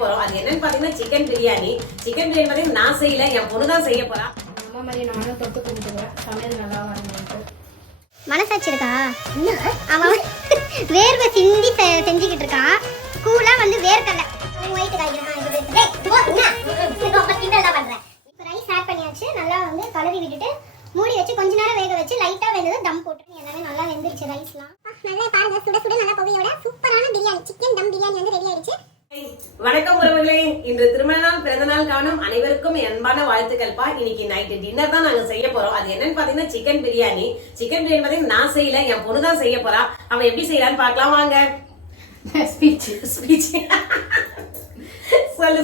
போறோம். அது என்னன்னு பாத்தீங்கன்னா சிக்கன் பிரியாணி. சிக்கன் பிரியாணி பாத்தீங்கன்னா நான் செய்யல, என் பொண்ணு தான் செய்ய போறா. அம்மா மாதிரி நானும் தொட்டு கும்பிட்டுக்கிறேன். சமையல் நல்லா வரணும்ட்டு. மனசாட்சி இருக்கா? அவன் வேர்வை சிந்தி செஞ்சுக்கிட்டு இருக்கான். கூலா வந்து வேர்க்கல ஒயிட் காய்க்கிறான். ரைஸ் ஆட் பண்ணியாச்சு. நல்லா வந்து கலரி விட்டுட்டு மூடி வச்சு கொஞ்ச நேரம் வேக வச்சு லைட்டா வெந்தது தம் போட்டு எல்லாமே நல்லா வெந்துருச்சு. ரைஸ்லாம் நல்லா பாருங்க, சுட சுட நல்லா பொவியோட சூப்பரான பிரியாணி, சிக்கன் தம் பிரியாணி வந்து ரெடி ஆயிடுச்சு. வணக்கம் உறவுகளே, இன்று திருமண நாள் பிறந்த நாள் காணும் அனைவருக்கும் அன்பான வாழ்த்துக்கள்ப்பா. இன்னைக்கு நைட்டு டின்னர் தான் நாங்க செய்ய போறோம். அது என்னன்னு பாத்தீங்கன்னா சிக்கன் பிரியாணி. சிக்கன் பிரியாணி பாத்தீங்கன்னா நான் செய்யல, என் பொண்ணு தான் செய்ய போறா. அவன் எப்படி செய்யறான்னு பாக்கலாம் வாங்க. ஸ்பீச்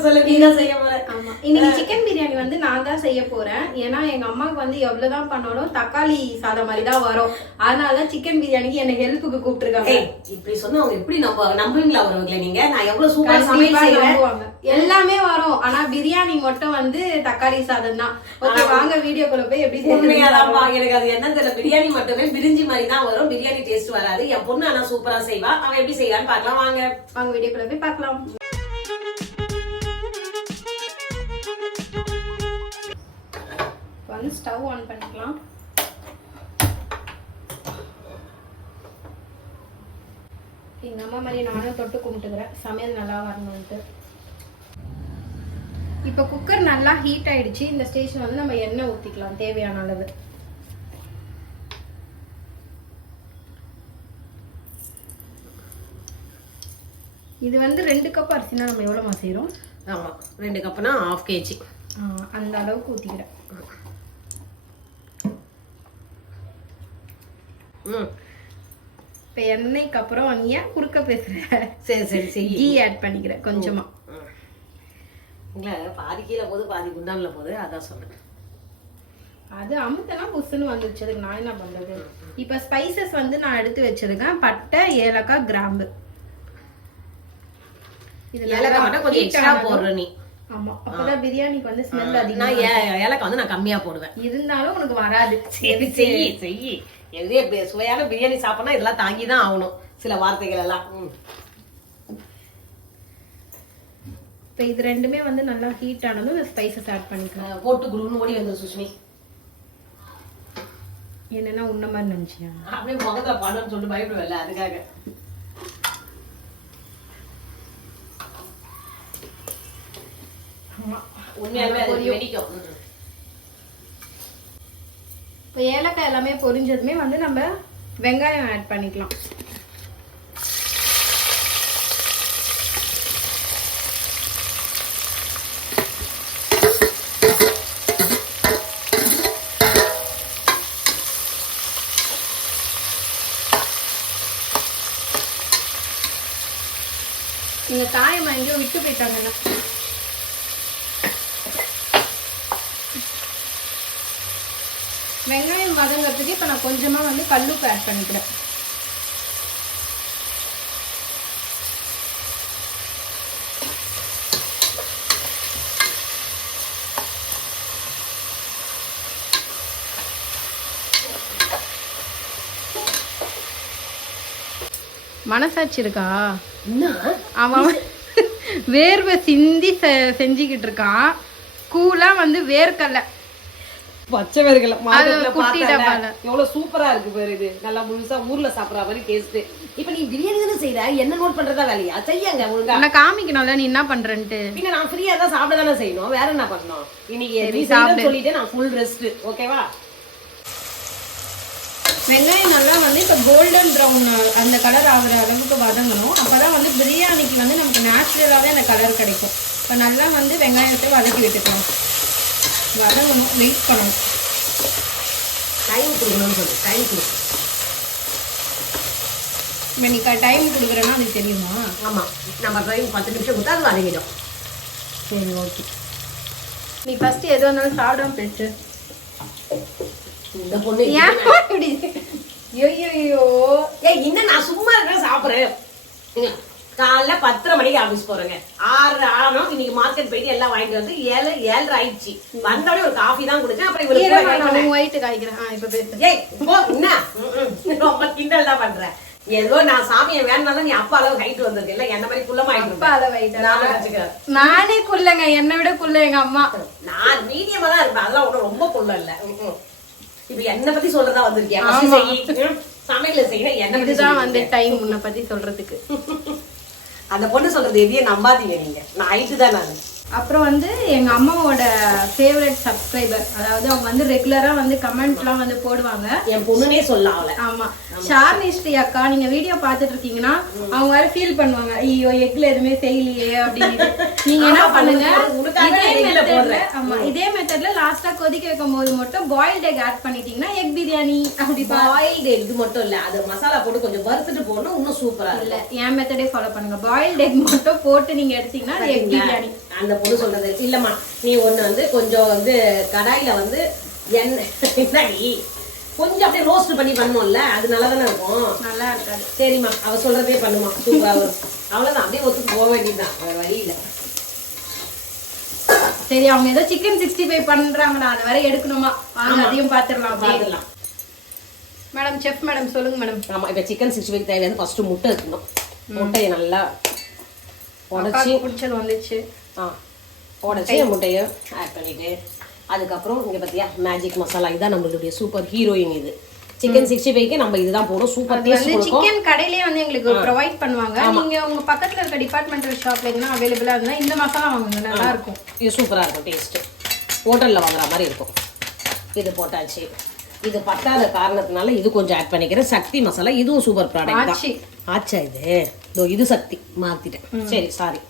சொல்லு நீங்க செய்ய போற. ஆமா, இன்னைக்கு சிக்கன் பிரியாணி வந்து நான் தான் செய்ய போறேன். ஏன்னா எங்க அம்மாவுக்கு வந்து எவ்வளவுதான் பண்ணாலும் தக்காளி சாதம் மாதிரி தான் வரும். அதனாலதான் சிக்கன் பிரியாணிக்கு என்ன ஹெல்ப்புக்கு கூப்பிட்டுருக்காங்க. இப்படி சொன்னா அவங்க எப்படி நம்புவீங்களா உறவுகளே? நீங்க நான் எவ்வளவு சூப்பரா சமையல் செய்யறேன், எல்லாமே வரும். ஆனா பிரியாணி மட்டும் வந்து தக்காளி சாதம் தான். ஓகே, வாங்க வீடியோக்குள்ள போய் எப்படி உண்மையாதான்ப்பா. எனக்கு அது என்ன தெரியல, பிரியாணி மட்டுமே பிரிஞ்சி மாதிரி தான் வரும், பிரியாணி டேஸ்ட் வராது. என் பொண்ணு ஆனா சூப்பரா செய்வா. அவன் எப்படி செய்யலான்னு பாக்கலாம் வாங்க. வாங்க வீடியோக்குள்ள போய் பார்க்கலாம். வந்து ஸ்டவ் ஆன் பண்ணிக்கலாம். எங்க அம்மா மாதிரி நானும் தொட்டு கும்பிட்டுக்கிறேன். சமையல் நல்லா வரணும்ட்டு. இப்போ குக்கர் நல்லா ஹீட் ஆயிடுச்சு. இந்த ஸ்டேஜ்ல வந்து நம்ம எண்ணெய் ஊத்திக்கலாம் தேவையான அளவு. இது வந்து 2 கப் அரிசினா நம்ம எவ்வளவு செய்யறோம்? ஆமா, 2 கப்னா 1/2 kg. அந்த அளவுக்கு ஊத்திக்கிறேன். இப்ப எண்ணெய்க்கு அப்புறம் நீ ஏன் குறுக்க பேசுற? சரி கீ ஆட் பண்ணிக்கிறேன் கொஞ்சமா. இல்ல, பாதி கீழே போகுது பாதி குண்டான்ல போகுது, அதான் சொல்றேன். அது அமுத்தெல்லாம் புசுன்னு வந்துருச்சு, அதுக்கு நான் என்ன பண்றது? இப்ப ஸ்பைசஸ் வந்து நான் எடுத்து வச்சிருக்கேன். பட்டை, ஏலக்காய், கிராம்பு. இது ஏலக்காய் மட்டும் கொஞ்சம் எக்ஸ்ட்ரா போடுற நீ. ஆமா, அப்பதான் பிரியாணிக்கு வந்து ஸ்மெல் அதிகம். நான் ஏலக்காய் வந்து நான் கம்மியா போடுவேன். இருந்தாலும் உனக்கு வராது. சரி செய். எதுவே சுவையான பிரியாணி சாப்பிடணும், இதெல்லாம் தாங்கிதான் ஆகணும் சில வார்த்தைகள் எல்லாம். இப்ப இது ரெண்டுமே வந்து நல்லா ஹீட் ஆனதும் இந்த ஸ்பைசஸ் ஆட் பண்ணிக்கலாம். போட்டு குளுன்னு ஓடி வந்து சுஷ்மி என்னன்னா உன்ன மாதிரி நினைச்சியா? அப்படியே முகத்துல பண்ணணும்னு சொல்லிட்டு பயப்படுவல, அதுக்காக. உண்மையாலுமே அது வெடிக்கும். இப்போ ஏலக்காய் எல்லாமே பொரிஞ்சதுமே வந்து நம்ம வெங்காயம் ஆட் பண்ணிக்கலாம். நீங்க காயமா எங்கேயோ விட்டு போயிட்டாங்கன்னா வெங்காயம் வதங்கிறதுக்கு இப்போ நான் கொஞ்சமா வந்து கல்லுப்பு ஆட் பண்ணிக்கிறேன். மனசாட்சி இருக்கா? அவன் வேர்வை சிந்தி செஞ்சுக்கிட்டு இருக்கான். கூலா வந்து வேர்க்கல்ல பச்சை வேர்க்கல எவ்வளவு சூப்பரா இருக்கு பாரு. இது நல்லா முழுசா ஊர்ல சாப்பிடுற மாதிரி டேஸ்ட். இப்ப நீ பிரியாணி தானே செய்யற, என்ன நோட் பண்றதா வேலையா? செய்யாங்க ஒழுங்கா. நான் காமிக்கணும்ல நீ என்ன பண்றேன்ட்டு. பின்ன நான் ஃப்ரீயா தான் சாப்பிட தானே செய்யணும், வேற என்ன பண்ணணும்? இன்னைக்கு சாப்பிட சொல்லிட்டு நான் ஃபுல் ரெஸ்ட். ஓகேவா? வெங்காயம் நல்லா வந்து இப்போ கோல்டன் ப்ரௌன் அந்த கலர் ஆகுற அளவுக்கு வதங்கணும். அப்பதான் வந்து பிரியாணிக்கு வந்து நமக்கு நேச்சுரலாவே அந்த கலர் கிடைக்கும். இப்போ நல்லா வந்து வெங்காயத்தை வதக்கி விட்டுக்கலாம். வதங்கணும், வெயிட் பண்ணணும், டைம் கொடுக்கணும்னு சொல்லு. டைம் கொடு. இப்போ நீ டைம் கொடுக்குறேன்னா அது தெரியுமா? ஆமா, நம்ம டைம் 10 நிமிஷம் கொடுத்தா அது வதங்கிடும். சரி, ஓகே. நீ ஃபர்ஸ்ட் எது வந்தாலும் சாப்பிடாம போயிட்டு இந்த பொண்ணு இன்னும் நான் சும்மா இருக்க சாப்பிடுறேன். காலைல 10:30 மணிக்கு ஆபீஸ் போறேங்க. 6 ஆனோம். இன்னைக்கு மார்க்கெட் போயிட்டு எல்லாம் வாங்கிட்டு வந்து 7:30 ஆயிடுச்சு. வந்தோடனே ஒரு காஃபி தான் குடிச்சேன். அப்புறம் இவளுக்கு ஒயிட் காய்க்கிறேன். இப்ப பேசு. ஏய் போ, என்ன ரொம்ப கிண்டல் தான் பண்றேன். ஏதோ நான் சாமியை வேணாதான் நீ அப்பா அளவு ஹைட் வந்திருக்கு இல்ல என்ன மாதிரி குள்ளமாயிட்டு அப்பா அளவு height ஆ? நான் வச்சுக்கிறேன். நானே குள்ளங்க, என்னை விட குள்ள எங்க அம்மா. நான் மீடியமா தான் இருப்பேன், அதெல்லாம் ஒண்ணும் ரொம்ப குள்ள இல்ல. இப்ப என்ன பத்தி சொல்றதா வந்திருக்கேன். சமையல செய்யணும் என்ன இதுதான் வந்து டைம் உன்னை பத்தி சொல்றதுக்கு. அந்த பொண்ணு சொல்றது எதையும் நம்பாதீங்க நீங்க. நான் ஹைட்டு தான் நானு. அப்புறம் வந்து எங்க அம்மாவோட ஃபேவரட் சப்ஸ்கிரைபர், அதாவது அவங்க வந்து ரெகுலரா வந்து கமெண்ட்லாம் வந்து போடுவாங்க. என் பொண்ணுனே சொல்லலாம் அவளை. ஆமா, ஷார்னிஸ்ரீ அக்கா, நீங்க வீடியோ பாத்துட்டு இருக்கீங்கன்னா அவங்க வேற ஃபீல் பண்ணுவாங்க, ஐயோ எக்ல எதுவுமே செய்யலையே அப்படின்னு. நீங்க என்ன பண்ணுங்க, இதே மெத்தட்ல லாஸ்டா கொதிக்க வைக்கும் போது மட்டும் பாயில்ட் எக் ஆட் பண்ணிட்டீங்கன்னா எக் பிரியாணி. அப்படி பாயில்ட் எக் இது மட்டும் இல்ல, அது மசாலா போட்டு கொஞ்சம் வறுத்துட்டு போடணும், இன்னும் சூப்பரா இல்ல. என் மெத்தடே ஃபாலோ பண்ணுங்க, பாயில்ட் எக் மட்டும் போட்டு நீங்க எடுத்தீங்கன்னா அது எக் பிரியாணி. அந்த பொண்ணு சொல்றது இல்லம்மா, நீ ஒண்ணு வந்து கொஞ்சம் வந்து கடாயில வந்து எண்ணெய் கொஞ்சம் அப்படியே ரோஸ்ட் பண்ணி பண்ணுவோம்ல, அது நல்லா தானே இருக்கும். நல்லா இருக்காது. சரிம்மா, அவ சொல்றதே பண்ணுமா, சூப்பரா வரும். அவ்வளவுதான், அப்படியே ஒத்துக்கு போக வேண்டியதுதான், வேற வழி இல்ல. சரி, அவங்க ஏதோ சிக்கன் 65 பண்றாங்கடா, அதை வரை எடுக்கணுமா, வாங்க அதையும் பாத்துடலாம். மேடம், செஃப் மேடம் சொல்லுங்க மேடம். ஆமா, இப்ப சிக்கன் 65 தேவையான ஃபர்ஸ்ட் முட்டை இருக்கணும். முட்டையை நல்லா உடைச்சி பிடிச்சது வந்துச்சு. உடச்சி முட்டையை ஆட் பண்ணிட்டு அதுக்கப்புறம் இங்கே பார்த்தியா மேஜிக் மசாலா, இதுதான் நம்மளுடைய சூப்பர் ஹீரோயின். இது சிக்கன் 65க்கு நம்ம இதுதான் போடும், சூப்பர் டேஸ்ட் கொடுக்கும். சிக்கன் கடையிலே வந்து எங்களுக்கு ப்ரொவைட் பண்ணுவாங்க. நீங்க உங்க பக்கத்துல இருக்க டிபார்ட்மெண்டல் ஷாப்ல எங்கன்னா அவைலபிளா இருந்தா இந்த மசாலா வாங்குங்க, நல்லா இருக்கும். இது சூப்பரா இருக்கும், டேஸ்ட் ஹோட்டல்ல வாங்குற மாதிரி இருக்கும். இது போட்டாச்சு. இது பத்தாத காரணத்தினால இது கொஞ்சம் ஆட் பண்ணிக்கிறேன். சக்தி மசாலா, இதுவும் சூப்பர் ப்ராடக்ட் தான். ஆச்சா இது சக்தி மாத்திட்டேன், சரி சாரி.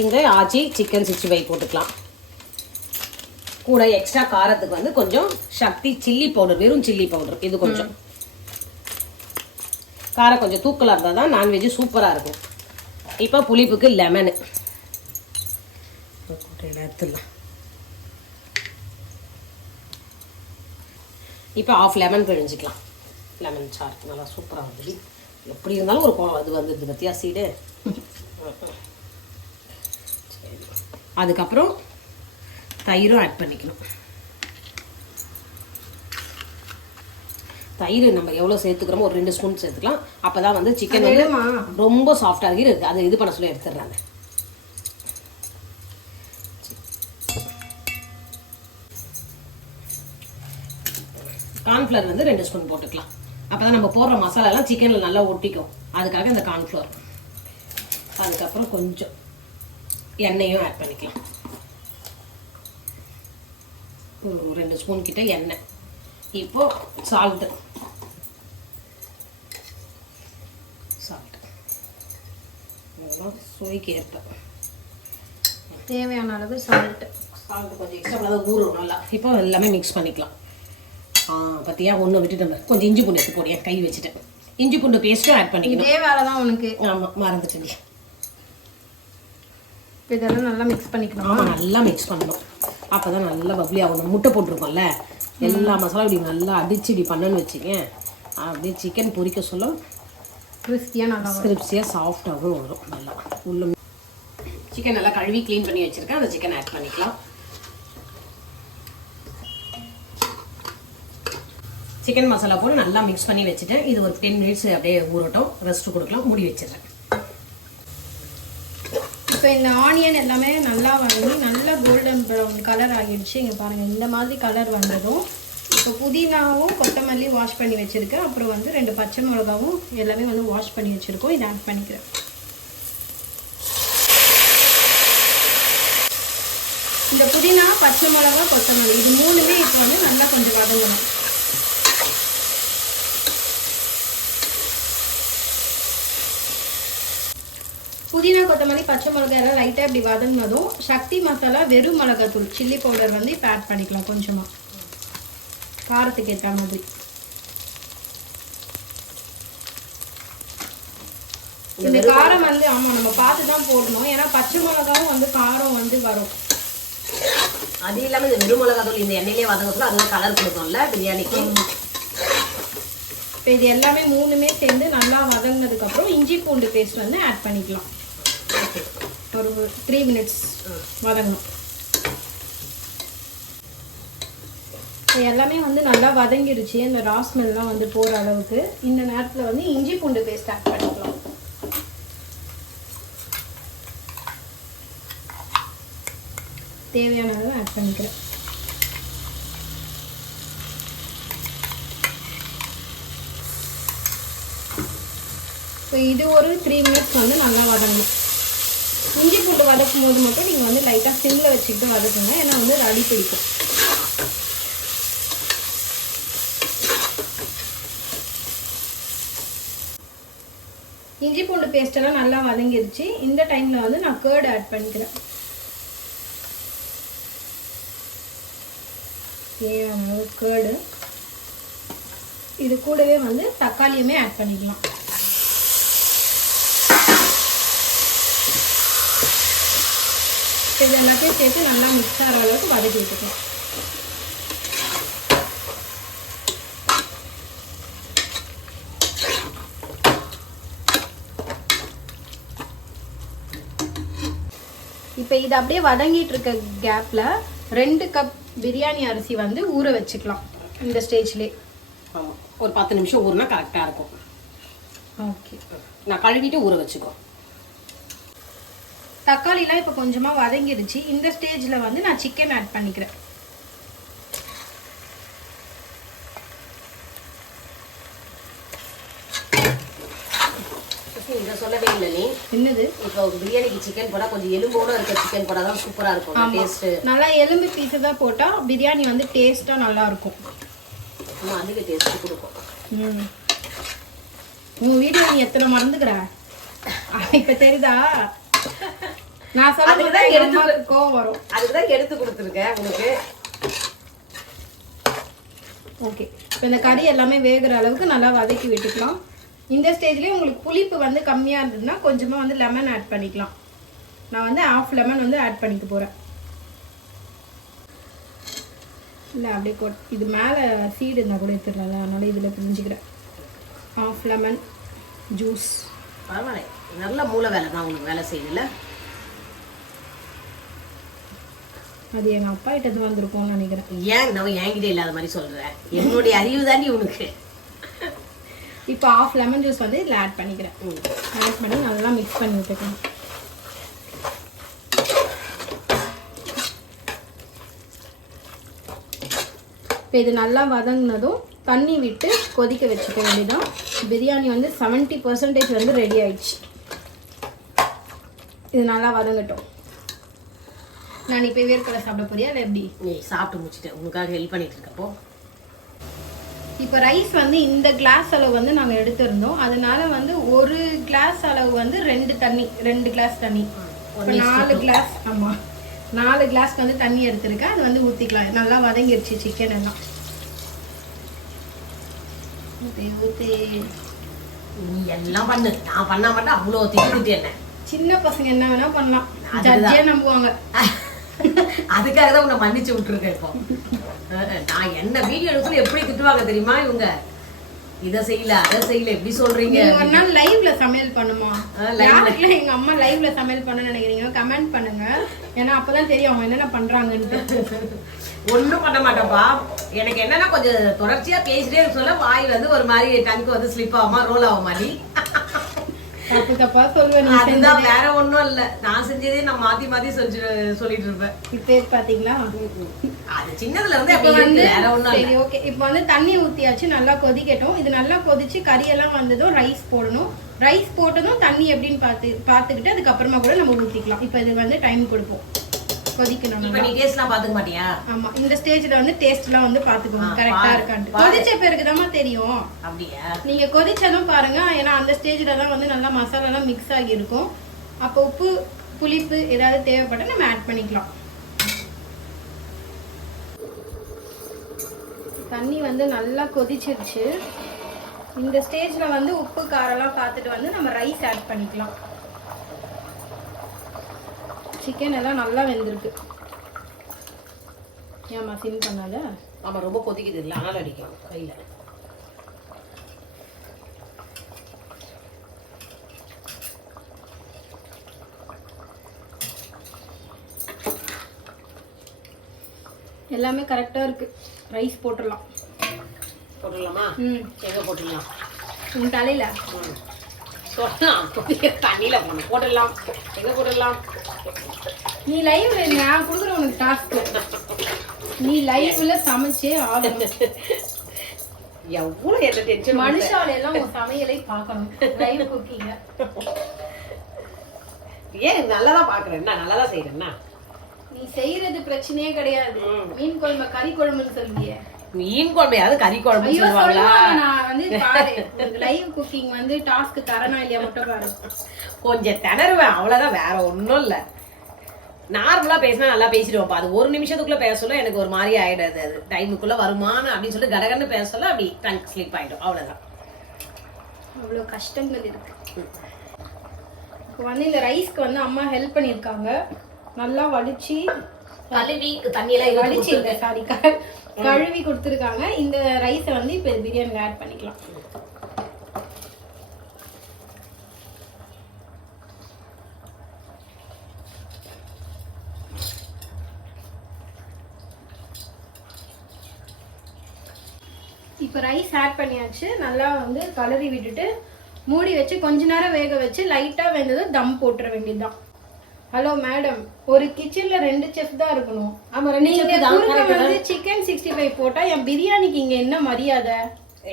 இங்க ஆச்சி சிக்கன் 65 போட்டுக்கலாம். கூட எக்ஸ்ட்ரா காரத்துக்கு வந்து கொஞ்சம் சக்தி சில்லி பவுடர், வெறும் சில்லி பவுடர், இது கொஞ்சம் காரம் கொஞ்சம் தூக்கலா இருந்தால் தான் நான்வெஜ் சூப்பரா இருக்கும். இப்போ புளிப்புக்கு லெமனு எடுத்துடலாம். இப்போ ஆஃப் லெமன் பிழிஞ்சிக்கலாம். லெமன் சார் நல்லா சூப்பராக வந்துடு. எப்படி இருந்தாலும் ஒரு அது வந்துடுது பத்தியா சீடு. அதுக்கப்புறம் தயிரும் ஆட் பண்ணிக்கணும். தயிர் நம்ம எவ்வளோ சேர்த்துக்கிறோமோ ஒரு 2 ஸ்பூன் சேர்த்துக்கலாம். அப்போ தான் வந்து சிக்கன் வந்து ரொம்ப சாஃப்டாக இருக்குது. அதை இது பண்ண சொல்லி எடுத்துடுறாங்க. கார்ன்ஃப்ளவர் வந்து 2 ஸ்பூன் போட்டுக்கலாம். அப்போ தான் நம்ம போடுற மசாலாலாம் சிக்கனில் நல்லா ஒட்டிக்கும், அதுக்காக இந்த கார்ன்ஃப்ளவர். அதுக்கப்புறம் கொஞ்சம் எண்ணெயும் ஆட் பண்ணிக்கலாம். ஒரு 2 ஸ்பூன் கிட்ட எண்ணெய். இப்போ சால்ட்டு சுவைக்கு ஏற்ப தேவையான அளவு சால்ட்டு கொஞ்சம் எக்ஸ்ட்ரா ஊறும் நல்லா. இப்போ எல்லாமே மிக்ஸ் பண்ணிக்கலாம். பத்தியா ஒன்று விட்டுட்டேன், கொஞ்சம் இஞ்சி பூண்டு எடுத்து போடியா, கை வச்சுட்டேன். இஞ்சி பூண்டு பேஸ்ட்டும் ஆட் பண்ணிக்கணும். இதே வேலை தான் உனக்கு. ஆமாம், மறந்துட்டேன். இதெல்லாம் நல்லா மிக்ஸ் பண்ணிக்கணும். ஆமாம், நல்லா மிக்ஸ் பண்ணணும். அப்போ தான் நல்லா பப்ளி ஆகணும். முட்டை போட்டிருக்கோம்ல, எல்லா மசாலா இப்படி நல்லா அடிச்சு இப்படி பண்ணணும்னு வச்சுங்க, அப்படியே சிக்கன் பொரிக்க சொல்ல கிரிஸ்பியாக சாஃப்டாகவும் வரும். நல்லா உள்ள சிக்கன் நல்லா கழுவி க்ளீன் பண்ணி வச்சுருக்கேன். அந்த சிக்கன் ஆட் பண்ணிக்கலாம். சிக்கன் மசாலா போட்டு நல்லா மிக்ஸ் பண்ணி வச்சுட்டேன். இது ஒரு 10 மினிட்ஸ் அப்படியே ஊறட்டும், ரெஸ்ட் கொடுக்கலாம். மூடி வச்சிடுறேன். இப்போ இந்த ஆனியன் எல்லாமே நல்லா வாங்கி நல்லா கோல்டன் ப்ரௌன் கலர் ஆகிடுச்சு. இங்கே பாருங்கள், இந்த மாதிரி கலர் வந்ததும் இப்போ புதினாவும் கொத்தமல்லி வாஷ் பண்ணி வச்சுருக்கேன். அப்புறம் வந்து 2 பச்சை மிளகாவும் எல்லாமே வந்து வாஷ் பண்ணி வச்சுருக்கோம். இதை ஆட் பண்ணிக்கிறேன். இந்த புதினா, பச்சை மிளகா, கொத்தமல்லி இது 3மே இப்போ வந்து நல்லா கொஞ்சம் வதங்கணும். புதினா, கொத்தமல்லி, பச்சை மிளகாய் எல்லாம் லைட்டாக இப்படி வதங்கினதும் சக்தி மசாலா வெறும் மிளகாத்தூள் சில்லி பவுடர் வந்து இப்போ ஆட் பண்ணிக்கலாம். கொஞ்சமாக காரத்துக்கு ஏற்ற மாதிரி. இந்த காரம் வந்து ஆமாம் நம்ம பார்த்து தான் போடணும், ஏன்னா பச்சை மிளகாவும் வந்து காரம் வந்து வரும். அது இல்லாமல் இந்த வெறும் மிளகாத்தூள் இந்த எண்ணெயிலே வதங்கணும், அதெல்லாம் கலர் கொடுக்கும்ல பிரியாணிக்கு. இப்போ இது எல்லாமே 3மே சேர்ந்து நல்லா வதங்கினதுக்கப்புறம் இஞ்சி பூண்டு பேஸ்ட் வந்து ஆட் பண்ணிக்கலாம். ஒரு 3 மினிட்ஸ் வதங்கணும். இப்போ எல்லாமே வந்து நல்லா வதங்கிடுச்சு. இந்த ரா ஸ்மெல்லாம் வந்து போகிற அளவுக்கு இந்த நேரத்தில் வந்து இஞ்சி பூண்டு பேஸ்ட் ஆட் பண்ணிக்கலாம். தேவையான அளவு ஆட் பண்ணிக்கிறேன். இப்போ இது ஒரு 3 மினிட்ஸ் வந்து நல்லா வதங்கணும். இஞ்சி பூண்டு வதக்கும் போது மட்டும் நீங்கள் வந்து லைட்டாக சிம்மில் வச்சுக்கிட்டு வதக்குங்க, ஏன்னா வந்து அடி பிடிக்கும். இஞ்சி பூண்டு பேஸ்டெல்லாம் நல்லா வதங்கிருச்சு. இந்த டைமில் வந்து நான் கர்ட் ஆட் பண்ணிக்கிறேன். தேவையான அளவு கர்டு. இது கூடவே வந்து தக்காளியுமே ஆட் பண்ணிக்கலாம். இது எல்லாத்தையும் சேர்த்து நல்லா மிக்ஸ் ஆகிற அளவுக்கு வதக்கி விட்டுக்கலாம். இப்போ இது அப்படியே வதங்கிட்டு இருக்க கேப்பில் 2 கப் பிரியாணி அரிசி வந்து ஊற வச்சுக்கலாம் இந்த ஸ்டேஜ்லேயே. ஆமாம், ஒரு 10 நிமிஷம் ஊறினா கரெக்டாக இருக்கும். ஓகே, நான் கழுவிட்டு ஊற வச்சுக்கோ. தக்காளிலாம் இப்போ கொஞ்சமாக வதங்கிடுச்சு. இந்த ஸ்டேஜில் வந்து நான் சிக்கன் ஆட் பண்ணிக்கிறேன். இதை சொல்லவே இல்லை நீ. என்னது? இப்போ பிரியாணிக்கு சிக்கன் போடா கொஞ்சம் எலும்போட இருக்க சிக்கன் போடா தான் சூப்பராக இருக்கும் டேஸ்ட்டு. நல்லா எலும்பு பீஸு தான் போட்டால் பிரியாணி வந்து டேஸ்ட்டாக நல்லா இருக்கும். இன்னும் அதிக டேஸ்ட்டு கொடுக்கும். உன் வீடியோ நீ எத்தனை மறந்துக்கிற இப்போ தெரியுதா? நான் சொல்ல எடுத்து கோவம் வரும். அதுக்கு தான் எடுத்து கொடுத்துருக்கேன் உங்களுக்கு. ஓகே, இப்போ இந்த கறி எல்லாமே வேகிற அளவுக்கு நல்லா வதக்கி விட்டுக்கலாம். இந்த ஸ்டேஜ்லேயே உங்களுக்கு புளிப்பு வந்து கம்மியாக இருந்ததுன்னா கொஞ்சமாக வந்து லெமன் ஆட் பண்ணிக்கலாம். நான் வந்து 1/2 லெமன் வந்து ஆட் பண்ணிக்க போகிறேன். இல்லை அப்படியே இது மேலே சீடு இருந்தால் கூட எடுத்துடல, அதனால் இதில் பிரிஞ்சுக்கிறேன். 1/2 லெமன் ஜூஸ். பரவாயில்ல, நல்ல மூளை வேலை தான் உங்களுக்கு வேலை செய்யல. அது எங்கள் அப்பா கிட்ட வந்திருக்கோம்னு நினைக்கிறேன். ஏன் நான் என்கிட்ட இல்லாத மாதிரி சொல்கிறேன்? என்னுடைய அறிவு தாண்டி உனக்கு. இப்போ 1/2 லெமன் ஜூஸ் வந்து இதில் ஆட் பண்ணிக்கிறேன். ஆட் பண்ணி நல்லா மிக்ஸ் பண்ணி விட்டுக்கணும். இப்போ இது நல்லா வதங்கினதும் தண்ணி விட்டு கொதிக்க வச்சுக்க வேண்டியதான். பிரியாணி வந்து 70% வந்து ரெடி ஆயிடுச்சு. இது நல்லா வதங்கட்டும். நான் இப்போ வேர்க்கடலை சாப்பிட போறியா இல்லை எப்படி? நீ சாப்பிட்டு முடிச்சுட்டேன், உனக்காக ஹெல்ப் பண்ணிட்டு இருக்கப்போ. இப்போ ரைஸ் வந்து இந்த கிளாஸ் அளவு வந்து நாங்கள் எடுத்திருந்தோம். அதனால வந்து 1 கிளாஸ் அளவு வந்து 2 கிளாஸ் தண்ணி. இப்போ 4 கிளாஸ். ஆமாம், 4 கிளாஸ் வந்து தண்ணி எடுத்துருக்கேன். அது வந்து ஊற்றிக்கலாம். நல்லா வதங்கிருச்சு சிக்கன் எல்லாம். ஊற்றி நீ எல்லாம் பண்ணு, நான் பண்ணா மட்டும் அவ்வளோ திட்டு. என்ன சின்ன பசங்க என்ன வேணா பண்ணலாம், ஜட்ஜே நம்புவாங்க. அதுக்காக தான் உன்னை மன்னிச்சு விட்டுருக்கேன். இப்போ நான் என்ன வீடியோ எடுத்து எப்படி திட்டுவாங்க தெரியுமா இவங்க? இதை செய்யல அதை செய்யல எப்படி சொல்றீங்க? ஒரு நாள் லைவ்ல சமையல் பண்ணுமா? யாருக்குலாம் எங்க அம்மா லைவ்ல சமையல் பண்ண நினைக்கிறீங்க கமெண்ட் பண்ணுங்க. ஏன்னா அப்பதான் தெரியும் அவங்க என்னென்ன பண்றாங்கன்னு. ஒன்றும் பண்ண மாட்டேன்ப்பா. எனக்கு என்னன்னா கொஞ்சம் தொடர்ச்சியா பேசிட்டே சொல்ல வாய் வந்து ஒரு மாதிரி டங்கு வந்து ஸ்லிப் ஆகுமா, ரோல் ஆக மாதிரி. தப்பு தப்பா சொல்லுவேன். அதுதான், வேற ஒண்ணும் இல்ல. நான் செஞ்சதே நான் மாத்தி மாத்தி சொல்லிட்டு இருப்பேன். இப்ப பாத்தீங்களா, அது சின்னதுல இருந்து அப்படி இருக்கு, வேற ஒண்ணும் இல்ல. சரி, ஓகே. இப்போ வந்து தண்ணி ஊத்தியாச்சு, நல்லா கொதிக்கட்டும். இது நல்லா கொதிச்சு கறியெல்லாம் வந்ததும் ரைஸ் போடணும். ரைஸ் போட்டதும் தண்ணி எப்படின்னு பாத்துக்கிட்டு அதுக்கப்புறமா கூட நம்ம ஊத்திக்கலாம். இப்போ இது வந்து டைம் கொடுப்போம், கொதிக்கணும். இப்ப நீ டேஸ்ட்லாம் பாத்துக்க மாட்டியா? ஆமா, இந்த ஸ்டேஜ்ல வந்து டேஸ்ட்லாம் வந்து பாத்துக்கோங்க கரெக்டா இருக்கான்னு. கொதிச்ச பிறகு தான் தெரியும். அப்படியா? நீங்க கொதிச்சதும் பாருங்க, ஏன்னா அந்த ஸ்டேஜ்ல தான் வந்து நல்லா மசாலாலாம் மிக்ஸ் ஆகி இருக்கும். அப்போ உப்பு புளிப்பு ஏதாவது தேவைப்பட்டா நம்ம ஆட் பண்ணிக்கலாம். தண்ணி வந்து நல்லா கொதிச்சிருச்சு. இந்த ஸ்டேஜ்ல வந்து உப்பு காரெல்லாம் பார்த்துட்டு வந்து நம்ம ரைஸ் ஆட் பண்ணிக்கலாம். சிக்கன் எல்லாம் நல்லா வெந்திருக்கு. ஏமா சிம் பண்ணாத? ஆமா, ரொம்ப கொதிக்குது இல்ல, அனல் அடிக்கும் கையில. எல்லாமே கரெக்டாக இருக்கு. ரைஸ் போட்டுடலாம். போட்டுடலாமா? எங்க போட்டுடலாம்? உன் தலையில சொல்லலாம். தண்ணியில போடணும். போட்டுடலாம். எங்க போட்டுடலாம்? நீ லைவ்ல நான் கொடுக்குற உனக்கு டாஸ்க். நீ லைவ்ல சமைச்சே ஆகணும். எவ்வளவு என்ன டென்ஷன். மனுஷால எல்லாம் உன் சமையலை பார்க்கணும். லைவ் குக்கிங்க. ஏன் நல்லாதான் பாக்குறேன், நல்லாதான் செய்யறேன்னா. நீ செய்யறது பிரச்சனையே கிடையாது. மீன் குழம்பு கறி குழம்புன்னு சொல்லியே. மீன் குழம்பையாவது கறி குழம்பு சொல்லுவாங்களா? நான் வந்து பாரு லைவ் குக்கிங் வந்து டாஸ்க் தரனா இல்லையா மட்டும் பாரு. கொஞ்சம் திணறுவேன், அவ்வளவுதான், வேற ஒண்ணும் இல்ல. நார்மலா பேசினா நல்லா பேசிடுவோம்ப்பா. அது ஒரு நிமிஷத்துக்குள்ள பேச சொல்ல எனக்கு ஒரு மாதிரி ஆயிடாது. அது டைமுக்குள்ள வருமானம் அப்படின்னு சொல்லி கடகன்னு பேச சொல்ல அப்படி டங்க் ஸ்லிப் ஆயிடும். அவ்வளவுதான். அவ்வளவு கஷ்டங்கள் இருக்கு. இப்போ வந்து இந்த ரைஸ்க்கு வந்து அம்மா ஹெல்ப் பண்ணிருக்காங்க. நல்லா வடிச்சு கழுவி தண்ணியெல்லாம் வடிச்சு சாரி கழுவி கொடுத்துருக்காங்க. இந்த ரைஸை வந்து இப்போ பிரியாணில ஆட் பண்ணிக்கலாம். இப்போ ரைஸ் ஆட் பண்ணியாச்சு. நல்லா வந்து கலரி விட்டுட்டு மூடி வச்சு கொஞ்ச நேரம் வேக வச்சு லைட்டா வெந்தது தம் போட்டுற வேண்டியதுதான். ஹலோ மேடம், ஒரு கிச்சன்ல 2 செஃப் தான் இருக்கணும். ஆமா, 2 செஃப் தான். வந்து சிக்கன் 65 போட்டா என் பிரியாணிக்கு இங்க என்ன மரியாதை?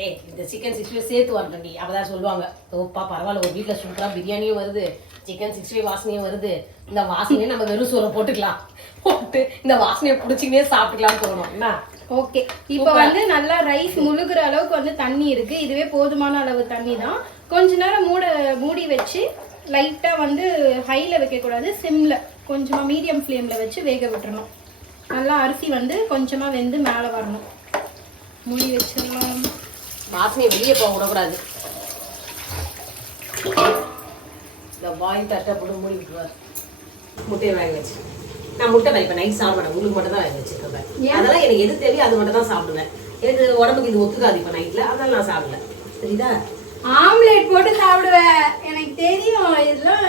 ஏய், இந்த சிக்கன் 65 சேர்த்து வரண்டி. அப்பதான் சொல்லுவாங்க, ஓப்பா பரவாயில்ல, ஒரு வீட்டுல சூப்பரா பிரியாணியும் வருது, சிக்கன் 65 வாசனையும் வருது, இந்த வாசனையை நம்ம வெறும் சோறை போட்டுக்கலாம், போட்டு இந்த வாசனையை பிடிச்சிக்கினே சாப்பிட்டுக்கலாம்னு தோணும். என்ன? ஓகே, இப்போ வந்து நல்லா ரைஸ் முழுகிற அளவுக்கு வந்து தண்ணி இருக்கு. இதுவே போதுமான அளவு தண்ணி தான். கொஞ்ச நேரம் மூடி வச்சு லைட்டா வந்து ஹைல வைக்க கூடாது, சிம்ல கொஞ்சமா மீடியம் ஃப்ளேம்ல வச்சு வேக விட்டுறணும். நல்லா அரிசி வந்து கொஞ்சமா வெந்து மேல வரணும். மூடி வச்சிடலாம். வாசனையை வெளியே போக விடக்கூடாது. இந்த பாயில் தட்டை போட்டு மூடி விட்டுருவார். முட்டையை வேக வச்சு நான் முட்டை இப்ப நைட் சாப்பிட மாட்டேன், உங்களுக்கு மட்டும் தான் வேக வச்சிருக்கேன். அதெல்லாம் எனக்கு எது தேவையோ அது மட்டும் தான் சாப்பிடுவேன். எனக்கு உடம்புக்கு இது ஒத்துக்காது இப்ப நைட்ல, அதனால நான் சாப்பிடல. சரிதா? ஆம்லெட் போட்டு சாப்பிடுவேன், எனக்கு தெரியும். இதெல்லாம்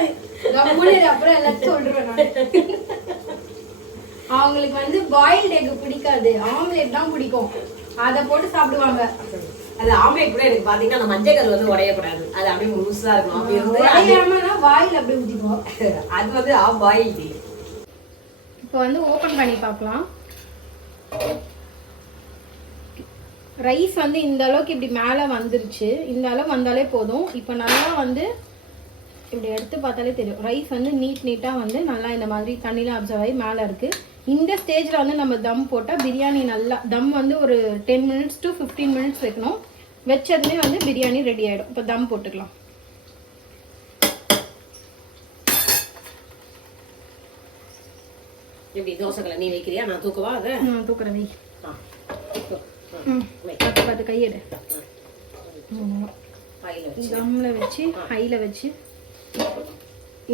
அப்புறம் எல்லாத்தையும் சொல்றேன். அவங்களுக்கு வந்து பாயில்டு எக் பிடிக்காது, ஆம்லெட் தான் பிடிக்கும். அதை போட்டு சாப்பிடுவாங்க. அது ஆம்லெட் கூட எனக்கு பாத்தீங்கன்னா அந்த மஞ்சள் கரு வந்து உடையக்கூடாது, அது அப்படியே முழுசா இருக்கும். அப்படி வந்து உடையாமனா வாயில் அப்படியே ஊத்திக்குவோம். அது வந்து ஆஃப் பாயில். இப்போ வந்து ஓபன் பண்ணி பார்க்கலாம். ரைஸ் வந்து இந்த அளவுக்கு இப்படி மேலே வந்துருச்சு. இந்த அளவு வந்தாலே போதும். இப்போ நல்லா வந்து இப்படி எடுத்து பார்த்தாலே தெரியும், ரைஸ் வந்து நீட்டாக வந்து நல்லா இந்த மாதிரி தண்ணியில் அப்சர்வ் ஆகி மேலே இருக்குது. இந்த ஸ்டேஜில் வந்து நம்ம தம் போட்டால் பிரியாணி நல்லா தம் வந்து ஒரு 10 மினிட்ஸ் to 15 மினிட்ஸ் வைக்கணும். வச்சதுமே வந்து பிரியாணி ரெடி ஆகிடும். இப்போ தம் போட்டுக்கலாம். எப்படி தோசைகளை நீ வைக்கிறியா, நான் தூக்குவா? அதை நான் தூக்குறேன். பார்த்து கையெடு. தம்ல வச்சு ஹைல வச்சு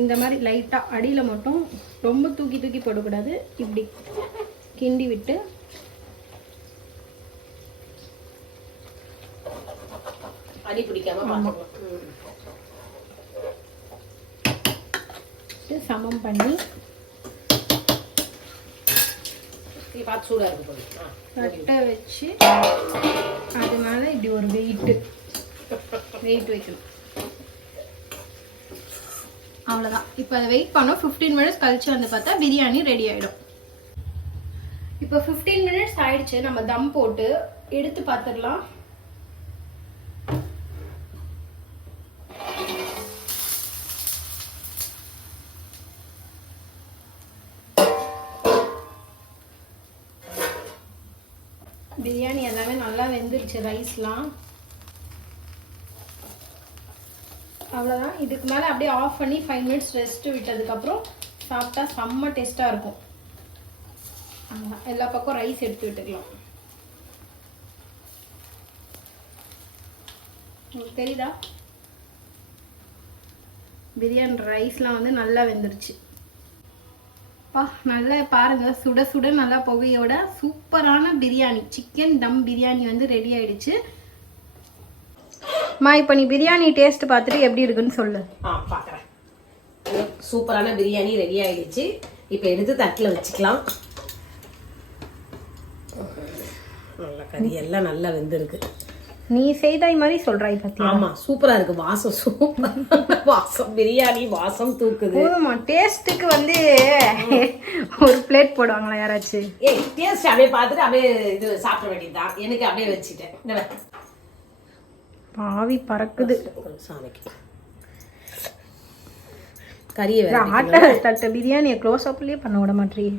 இந்த மாதிரி லைட்டா அடியில மட்டும் ரொம்ப தூக்கி போடக்கூடாது. இப்படி கிண்டி விட்டு அடி பிடிக்காம சமம் பண்ணி பார்த்து சூடா இருக்கு கட்டை வச்சு அது மேல இப்படி ஒரு வெயிட் வைக்கணும். அவ்வளோதான். இப்போ அதை வெயிட் பண்ணோம். 15 மினிட்ஸ் கழிச்சு வந்து பார்த்தா பிரியாணி ரெடி ஆகிடும். இப்போ 15 மினிட்ஸ் ஆயிடுச்சு. நம்ம தம் போட்டு எடுத்து பார்த்துடலாம். பிரியாணி எல்லாமே நல்லா வெந்துருச்சு. ரைஸ்லாம் அவ்வளோதான். இதுக்கு மேலே அப்படியே ஆஃப் பண்ணி 5 மினிட்ஸ் ரெஸ்ட் விட்டதுக்கப்புறம் சாப்பிட்டா செம்ம டேஸ்ட்டாக இருக்கும். எல்லா பக்கம் ரைஸ் எடுத்து விட்டுக்கலாம். உங்களுக்கு தெரியுதா? பிரியாணி ரைஸ்லாம் வந்து நல்லா வெந்துருச்சு. நல்லா பாருங்க, சுட சுட நல்லா புகையோட சூப்பரான பிரியாணி, சிக்கன் தம் பிரியாணி வந்து ரெடி ஆயிடுச்சு. இப்போ நீ பிரியாணி டேஸ்ட் பார்த்துட்டு எப்படி இருக்குன்னு சொல்லு. பார்க்குறேன். சூப்பரான பிரியாணி ரெடி ஆயிடுச்சு. இப்போ எடுத்து தட்டில் வச்சுக்கலாம். கறி எல்லாம் நல்லா வெந்திருக்கு. நீ செய்தாய் மாதிரி சொல்றாய் பத்தியா? ஆமா சூப்பரா இருக்கு. வாசம் சூப்பர். வாசம் பிரியாணி வாசம் தூக்குது. போதுமா? டேஸ்ட்டுக்கு வந்து ஒரு பிளேட் போடுவாங்களா யாராச்சும்? ஏய் டேஸ்ட் அப்படியே பார்த்துட்டு அப்படியே இது சாப்பிட வேண்டியதுதான். எனக்கு அப்படியே வச்சுட்டேன். இந்த பாரு. பாவி பறக்குது சாமிக்கு கறியை வேற ஆட்டை தட்ட பிரியாணியை க்ளோஸ் அப்லயே பண்ண விட மாட்டீங்க.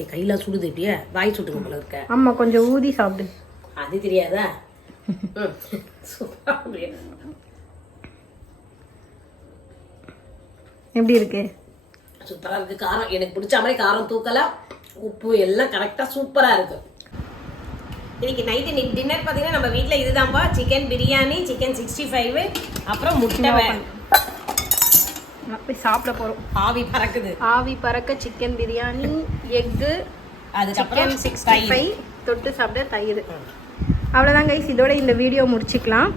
நீ கையில சுடுது இப்படியே வாய் சுட்டுங்க போல இருக்க. ஆமா கொஞ்சம் ஊதி சாப்பிடு. அது தெரியாதா? எப்படி இருக்கு? சூப்பரா இருக்கு. காரம் எனக்கு பிடிச்ச மாதிரி காரம் தூக்கலாம், உப்பு எல்லாம் கரெக்டா சூப்பரா இருக்கு. இன்னைக்கு நைட்டு டின்னர் பார்த்தீங்கன்னா நம்ம வீட்டில் இதுதான்ப்பா. சிக்கன் பிரியாணி, சிக்கன் 65, அப்புறம் முட்டை போய் சாப்பிட போறோம். ஆவி பறக்குது. ஆவி பறக்க சிக்கன் பிரியாணி, எக்கு, அதுக்கப்புறம் 65 தொட்டு சாப்பிட தயிர். அவ்வளோதான் கைஸ், இதோட இந்த வீடியோ முடிச்சுக்கலாம்.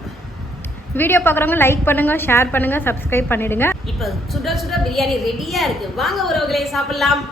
வீடியோ பார்க்குறவங்க லைக் பண்ணுங்க, ஷேர் பண்ணுங்க, சப்ஸ்கிரைப் பண்ணிடுங்க. இப்போ சுட சுட பிரியாணி ரெடியா இருக்கு. வாங்க உறவுகளே சாப்பிடலாம்.